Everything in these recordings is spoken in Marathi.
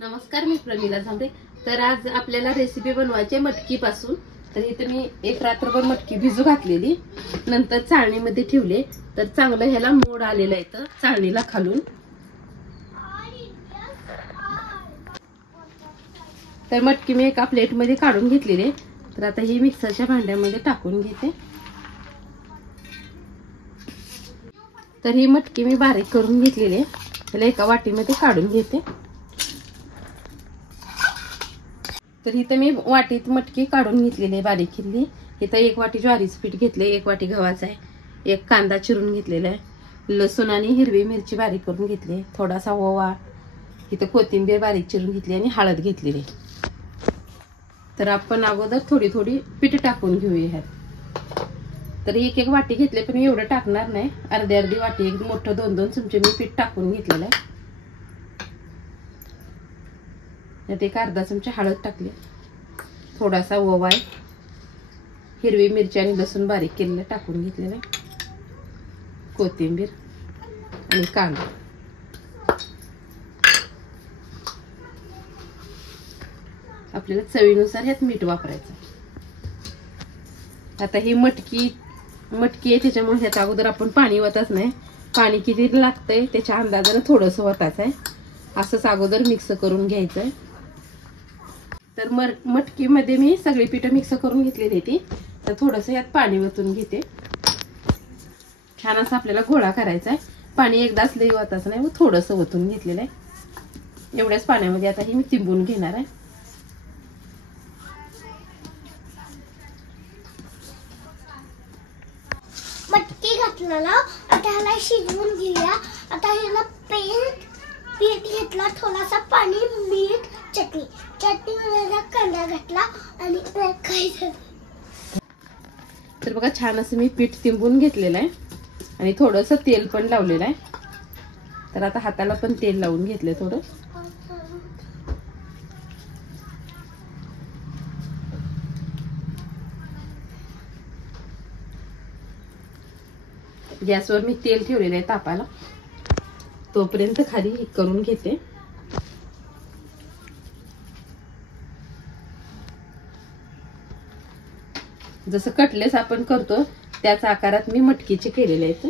नमस्कार, मी प्रमिला झांबरे। तर आज आपल्याला रेसिपी बनवायची मटकी पासून। तर इथे मी एक रात्रभर मटकी भिजू घातलेली, नंतर चाळणीमध्ये ठेवले। तर चांगलं ह्याला मोड आलेला आहे तर चाळणीला खालून। तर मटकी मी एका प्लेट मध्ये काढून घेतलेली। तर आता ही मिक्सरच्या भांड्यामध्ये टाकून घेते। तर ही मटकी मी बारीक करून घेतलेली आहे, त्याला एका वाटीमध्ये काढून घेते। तर इथे मी वाटीत मटकी काढून घेतलेली आहे बारीक केली। इथे एक वाटी ज्वारीचं पीठ घेतले, एक वाटी गव्हाचं आहे, एक कांदा चिरून घेतलेला आहे, लसूण आणि हिरवी मिरची बारीक करून घेतली, थोडासा ओवा, इथे कोथिंबीर बारीक चिरून घेतली आणि हळद घेतलेली। तर आपण अगोदर थोडी थोडी पीठ टाकून घेऊया ह्यात। तर एक एक वाटी घेतले, पण एवढं टाकणार नाही, अर्धी अर्धी वाटी, एक मोठं 2-2 चमचे मी पीठ टाकून घेतलेलं आहे। यात एक अर्धा चमचा हळद टाकली, थोडासा ओवा आहे, हिरवी मिरची आणि लसूण बारीक केलेलं टाकून घेतलेलं आहे, कोथिंबीर आणि कांदा। आपल्याला चवीनुसार ह्यात मीठ वापरायचं। आता ही मटकी आहे, त्याच्यामुळे ह्यात अगोदर आपण पाणी वतच नाही। पाणी किती लागतंय त्याच्या अंदाजाने थोडंसं वतायचं आहे, असंच अगोदर मिक्स करून घ्यायचं आहे। तर मटकीमध्ये मी सगळी पीठ मिक्स करून घेतलेली होती। तर थोडंसं यात पाणी वतून घेते। छान असं आपल्याला गोळा करायचा आहे। पाणी एकदाच लई वतायचं नाही, थोडंसं वतून घेतलेलं आहे। एवढ्याच पाण्यामध्ये आता ही मी तिंबून घेणार आहे। मटकी घातलेला, आता ह्याला शिजवून घेऊया। आता ह्याला पीठ घेतला, थोडासा पाणी, मीठ, चटणी मध्ये कांदा घातला आणि खायचं। तर बघा, छान असं मी पीठ तिंबून घेतलेलं आहे आणि थोडंसं तेल पण लावलेलं आहे। तर आता हाताला पण तेल लावून घेतले थोडं। गॅसवर मी तेल ठेवलेलं आहे तापायला, तोपर्यंत खाली करून घेते। जसं कटलेस आपण करतो त्याच आकारात मी मटकीचे केलेले आहेत।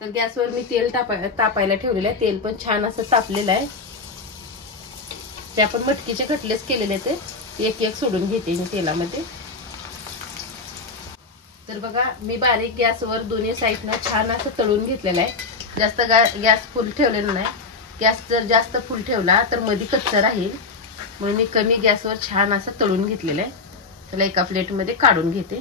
तर गॅसवर मी तेल तापायला ठेवलेलं आहे, तेल पण छान असं तापलेलं आहे। ते आपण मटकीचे कटलेस केलेले आहेत, एक एक सोडून घेते मी तेलामध्ये। तर बघा, मी बारीक गॅसवर दोन्ही साईडनं छान असं तळून घेतलेलं आहे। जास्त गॅस फुल ठेवलेला नाही, गॅस जर जास्त फुल ठेवला तर मध्ये कच्चं राहील, म्हणून मी कमी गॅसवर छान असं तळून घेतलेलं आहे। त्याला एका प्लेटमध्ये काढून घेते।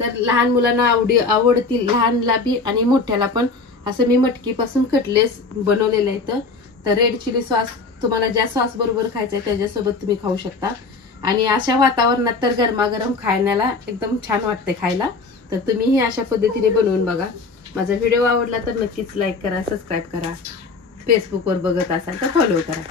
तर लहान मुलांना आवडतील, लहानला बी आणि मोठ्याला पण असं मी मटकीपासून कटलेस बनवलेले आहेत। तर रेड चिली सॉस तुम्हाला ज्या सॉस बरोबर खायचं आहे त्याच्यासोबत तुम्ही खाऊ शकता। आणि अशा वातावरणात तर गरमागरम खाण्याला एकदम छान वाटते खायला। तर तुम्हीही अशा पद्धतीने बनवून बघा। माझा व्हिडिओ आवडला तर नक्कीच लाईक करा, सबस्क्राईब करा, फेसबुकवर बघत असाल तर फॉलो करा।